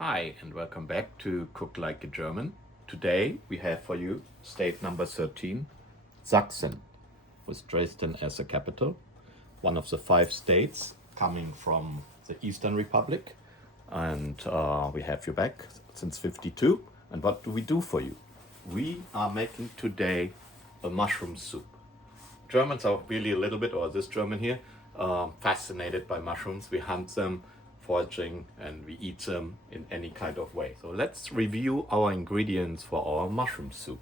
Hi and welcome back to Cook Like a German. Today we have for you state number 13, Sachsen, with Dresden as a capital, one of the 5 states coming from the Eastern Republic. And we have you back since 52. And what do we do for you? We are making today a mushroom soup. Germans are really a little bit, or this German here, fascinated by mushrooms. We hunt them, foraging, and we eat them in any kind of way. So let's review our ingredients for our mushroom soup.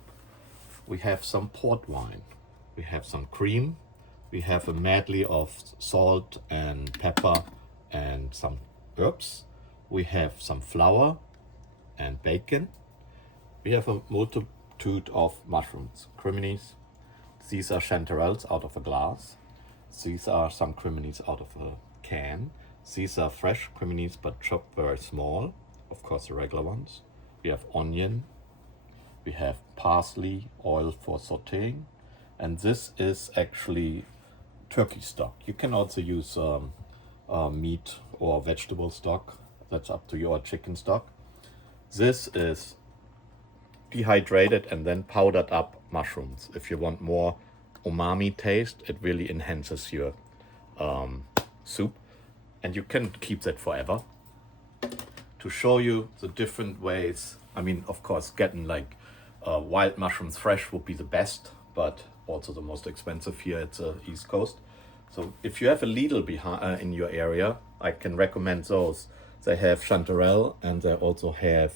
We have some port wine, we have some cream, we have a medley of salt and pepper and some herbs. We have some flour and bacon. We have a multitude of mushrooms, criminies. These are chanterelles out of a glass. These are some criminies out of a can. These are fresh criminies but chopped very small, of course the regular ones. We have onion. We have parsley, oil for sauteing. And this is actually turkey stock. You can also use meat or vegetable stock. That's up to you, or chicken stock. This is dehydrated and then powdered up mushrooms. If you want more umami taste, it really enhances your soup, and you can keep that forever. To show you the different ways, I mean, of course, getting like wild mushrooms fresh would be the best, but also the most expensive here at the East Coast. So if you have a Lidl behind in your area, I can recommend those. They have chanterelle and they also have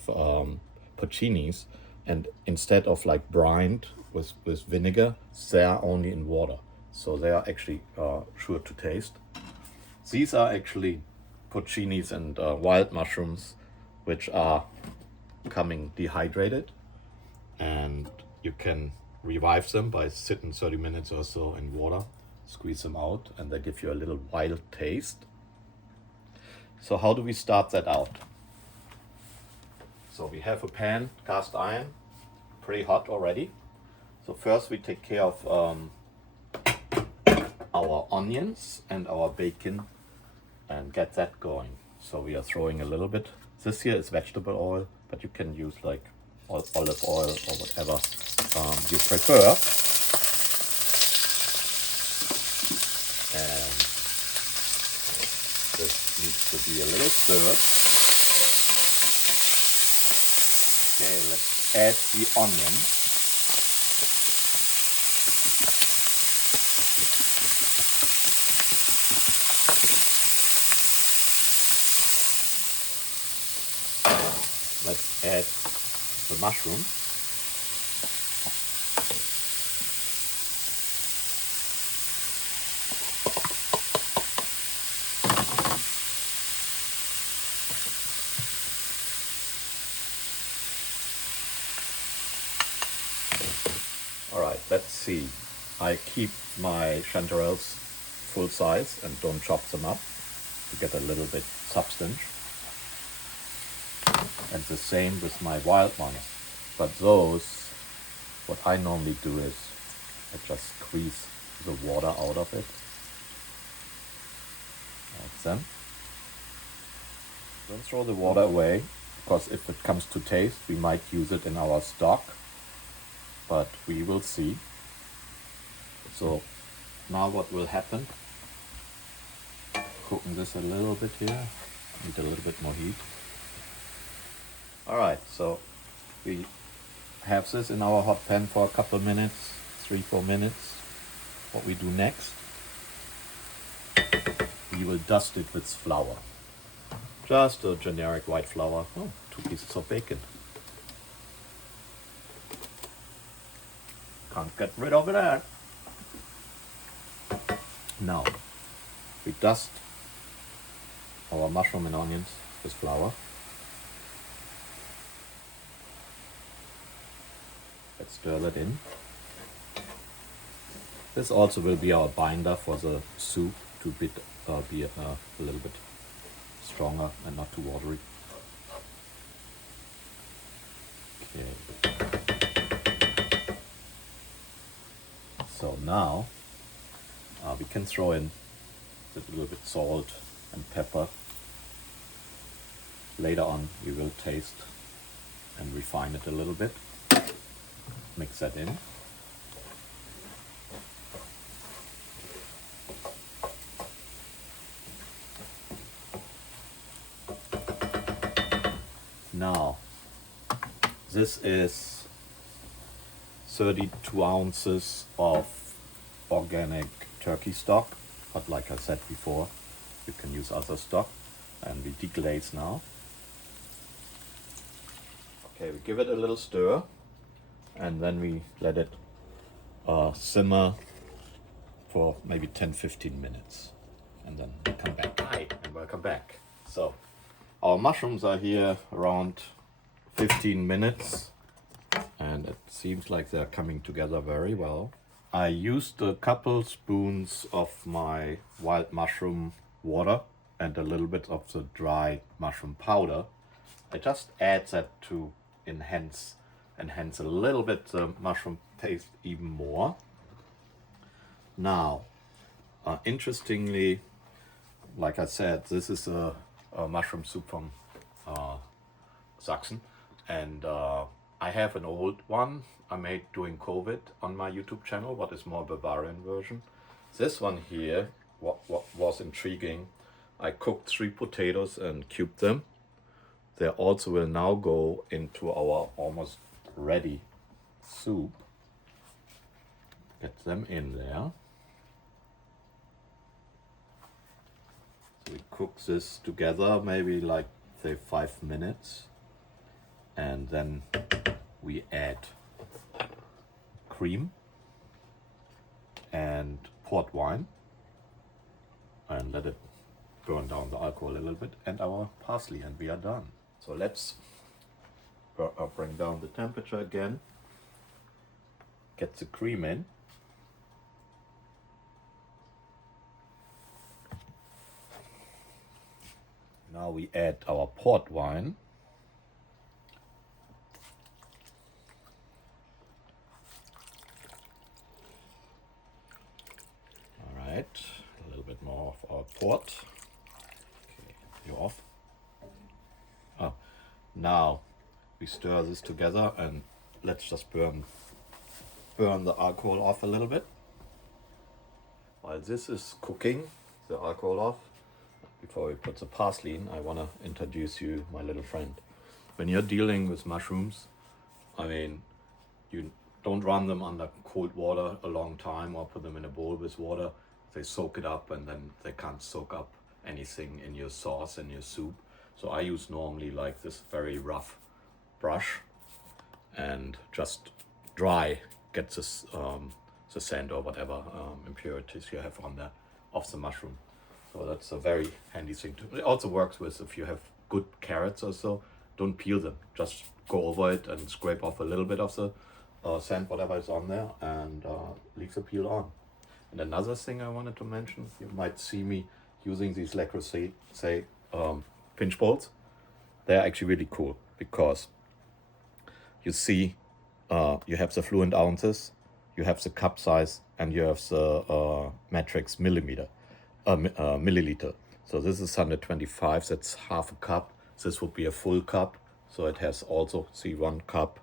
porcinis, and instead of like brined with vinegar, they are only in water, so they are actually sure to taste. These are actually porcinis and wild mushrooms, which are coming dehydrated, and you can revive them by sitting 30 minutes or so in water, squeeze them out, and they give you a little wild taste. So how do we start that out? So we have a pan, cast iron, pretty hot already. So first we take care of our onions and our bacon and get that going. So we are throwing a little bit. This here is vegetable oil, but you can use like olive oil or whatever you prefer. And this needs to be a little stirred. Okay, let's add the onion. Let's add the mushroom. Alright, let's see. I keep my chanterelles full size and don't chop them up to get a little bit substance. And the same with my wild ones. But those, what I normally do is I just squeeze the water out of it. Like that. Don't throw the water away, because if it comes to taste, we might use it in our stock. But we will see. So now what will happen? Cooking this a little bit here. Need a little bit more heat. Alright, so we have this in our hot pan for a couple of minutes, 3-4 minutes. What we do next, we will dust it with flour. Just a generic white flour. Oh, 2 pieces of bacon. Can't get rid of that. Now, we dust our mushroom and onions with flour. Let's stir that in. This also will be our binder for the soup to be a little bit stronger and not too watery. Okay. So now we can throw in a little bit salt and pepper. Later on we will taste and refine it a little bit. Mix that in. Now, this is 32 ounces of organic turkey stock, but like I said before, you can use other stock. And we deglaze now. Okay, we give it a little stir, and then we let it simmer for maybe 10-15 minutes, and then we come back. Hi, and welcome back. So our mushrooms are here around 15 minutes, and it seems like they're coming together very well. I used a couple spoons of my wild mushroom water and a little bit of the dry mushroom powder. I just add that to enhance a little bit the mushroom taste even more. Now, interestingly, like I said, this is a mushroom soup from Sachsen, and I have an old one I made during COVID on my YouTube channel, what is more Bavarian version. This one here, what was intriguing, I cooked 3 potatoes and cubed them. They also will now go into our almost ready soup. Get them in there. So we cook this together maybe like say 5 minutes, and then we add cream and port wine and let it burn down the alcohol a little bit, and our parsley, and we are done. So let's bring down the temperature again, get the cream in. Now we add our port wine. All right, a little bit more of our port. Okay, you're off. Now we stir this together, and let's just burn the alcohol off a little bit. While this is cooking the alcohol off, before we put the parsley in, I want to introduce you my little friend. When you're dealing with mushrooms, I mean, you don't run them under cold water a long time or put them in a bowl with water. They soak it up, and then they can't soak up anything in your sauce and your soup. So I use normally like this very rough brush and just dry, get this the sand or whatever impurities you have on there off the mushroom. So that's a very handy thing to. It also works with if you have good carrots or so. Don't peel them, just go over it and scrape off a little bit of the sand, whatever is on there, and leave the peel on. And another thing I wanted to mention, you might see me using these Le Creuset, say pinch bowls. They're actually really cool because you see you have the fluent ounces, you have the cup size, and you have the matrix milliliter. So this is 125, that's half a cup. This would be a full cup. So it has also, see, 1 cup,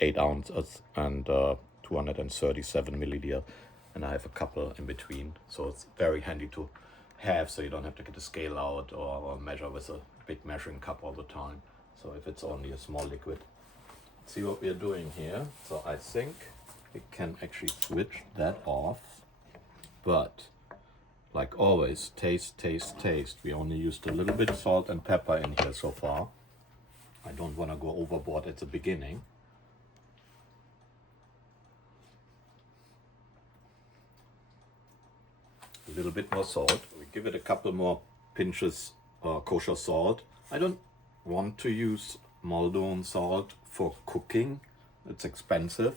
8 ounces, and 237 milliliter. And I have a couple in between. So it's very handy to have, so you don't have to get a scale out or measure with a big measuring cup all the time. So if it's only a small liquid. Let's see what we're doing here. So I think we can actually switch that off. But like always, taste, taste, taste. We only used a little bit salt and pepper in here so far. I don't want to go overboard at the beginning. A little bit more salt. We give it a couple more pinches kosher salt. I don't want to use Moldon salt for cooking. It's expensive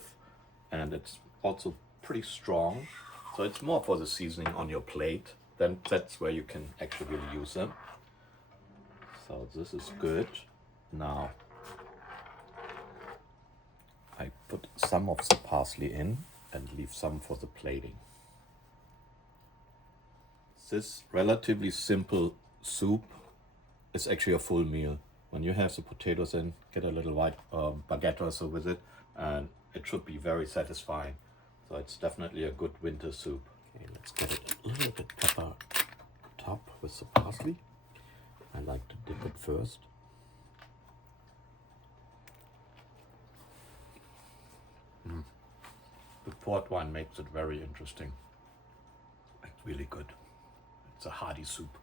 and it's also pretty strong. So it's more for the seasoning on your plate. Then that's where you can actually really use them. So this is good. Now I put some of the parsley in and leave some for the plating. This relatively simple soup is actually a full meal. when you have the potatoes in, get a little white baguette or so with it, and it should be very satisfying. So it's definitely a good winter soup. Okay, let's get it a little bit pepper top with the parsley. I like to dip it first. The port wine makes it very interesting. It's really good. It's a hearty soup.